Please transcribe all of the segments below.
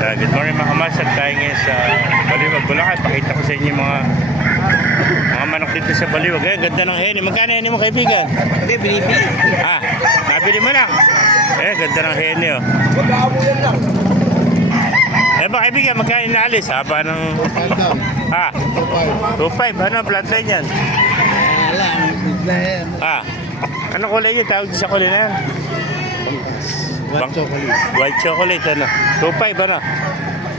Good morning mga kamaster. Tayo ngayon sa Baliwag, Bulacan. Pakita ko sa inyo mga manok dito sa Baliwag. Ganda ng heni. Magkano heni mo kaibigan? Hindi, binibili. Nabili mo lang. Ganda ng heni oh. Ba kaibigan, magkano inaalis? Haba ng... 2.5. Ano bloodline yan? Ano kulay yun? Tawag sa kulay na yan? White chocolate. White chocolate, ano? 2.5, ano?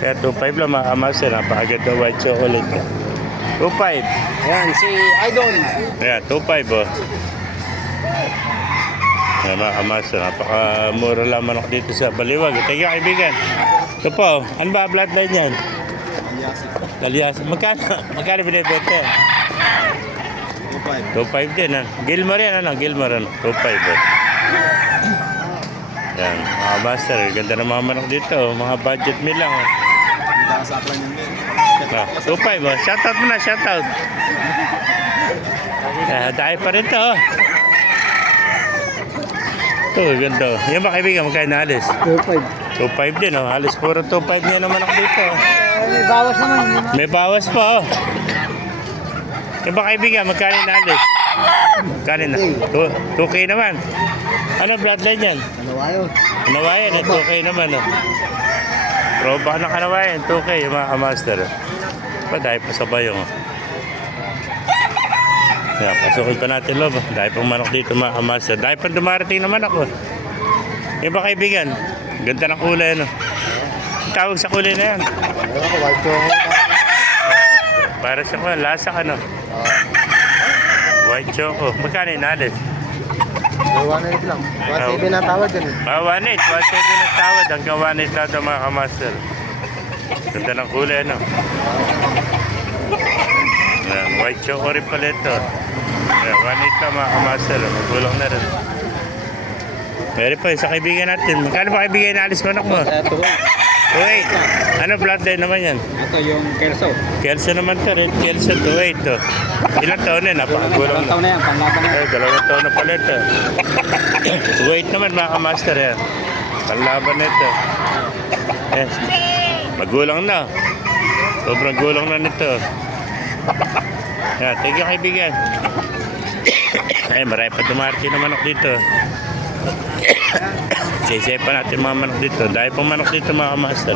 Kaya 2.5 lang mga kamaster. Napakagad na white chocolate. 2.5. Yan, si Idol. Ayan, 2.5, oh. Ayan, mga kamaster. Napakamura lang manok dito sa Baliwag. Thank you, kaibigan. Ito po, ano ba bloodline yan? Kalyasi. Magkano binibenta? 2.5 din, ah. Gilmore yan, ano? Gilmore, ano? 2.5, oh. Yan, mga master, ganda ng mga manok dito, mga budget meal lang. 2.5, oh. Shoutout mo na, shoutout. Dahil pa rin to. Ito, ganda. Yan ba kaibigan, magkano na alis? 2.5. 2.5 din, oh. Alis puro 2.5 niya ng manok dito. May bawas naman. May bawas pa, oh. Yan ba kaibigan, magkano na alis? Magkano na? 2K naman. Ano bloodline yan? Kanawayo. Kanawayan, 2K naman. Oh. Proba na kanawayan, 2K yung mga kamaster. Dahil pa sa bayong. Yan, pasukin pa natin loob. Dahil pang manok dito mga kamaster. Dahil pang dumarating naman ako. Yung ba kaibigan? Ganda ng kulay, ano? Tawag sa kulay na yan. White chocolate. Para sa kulay, lasa ka, no? White choco. Magkano inalis? 1.8 lang. 1.7 na tawad dyan eh. 1.8. 1.7 ang tawad. Hanggang 1.8 lang ito mga kamaster. Ganda ng kulay, ano? Yan, white choco rin pala ito. Yan, 1.8 lang mga kamaster. Magulang na rin. Pero pa, sa kaibigan natin. Magkano ba kaibigan inalis manok mo? 2.8. Ano bloodline naman yan? Ito yung Kelso. Kelso naman ito. Red Kelso 2.8 to. Ilang taon na? Napakagulang na. Taon na yan, panglaban na. 2 taon na pala ito. 2.8 naman mga kamaster yan. Panlaban na ito. Magulang na. Sobrang gulang na nito. Yan, thank you kaibigan. Marami pa dumarti na manok dito. Sisay pa natin mga manok dito. Dahil pang manok dito mga kamaster.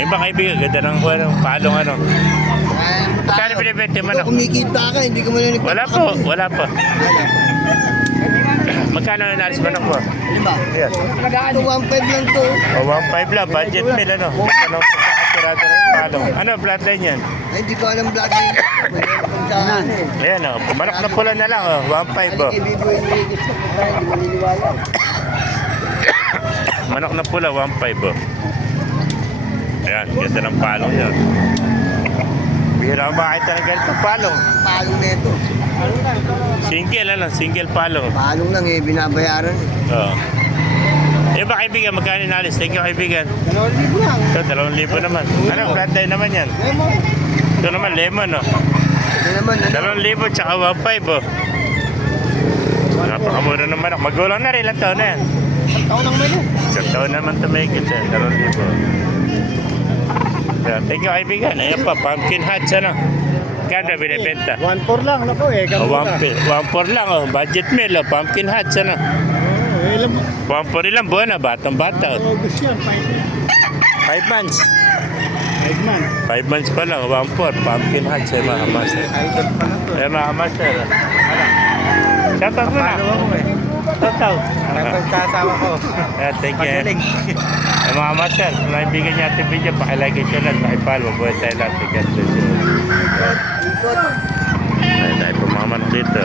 Yung ba kaibigan, ganda ng palong ano. Kaya binibenta yung manok? Kumikita ka, hindi ka maninig. Wala po, wala pa. Magkano na nalis manok mo? 5. Yes. Ito 1.5 lang to. 1.5 lang, budget meal ano. Ano pagkakaturado ng palong. Ano, bloodline yan? Ay, hindi ko alam vlog eh. Ayan o, manok na pula na lang o, 1.5 o. Manok na pula, 1.5 o. Ayan, ganda ng palong yan. Bihira ang makita ng ganito palong. Palong na ito. Single ano, single palong. Palong lang eh, binabayaran eh. Oo. Yung ba kaibigan, magkano inalis? Thank you kaibigan. 2,000 lang. Ito, 2,000 naman. Ano, bloodline naman yan? Lemon. Ito naman, lemon o. Ito naman, ano? 2,000 tsaka 1.5 o. Napakamura ng manok. Magulang na rin, ilang taon na yan? Taon lang man yun. Isang taon naman tumigil siya, 2,000. Yeah, thank you kaibigan. Ayan pa, pumpkin hats ano. Kaya binibenta. 1.4 lang, nako eh. 1.4 lang oh, budget meal oh, pumpkin hats ano. 1.4 lang buwan na, batang bata oh. August yan, 5 months. 5 months. 5 months pa lang, 1.4 pumpkin hats eh mga master. Idol pa lang to. Eh mga master. Shoutout mo na. Shoutout. Kasama ko. Yeah, thank you. Eh mga master, kung naibigan niya ating video, pakilike and share at pakipalo. Buhay tayo lahat. God bless you. Ay, tayo pumaman dito.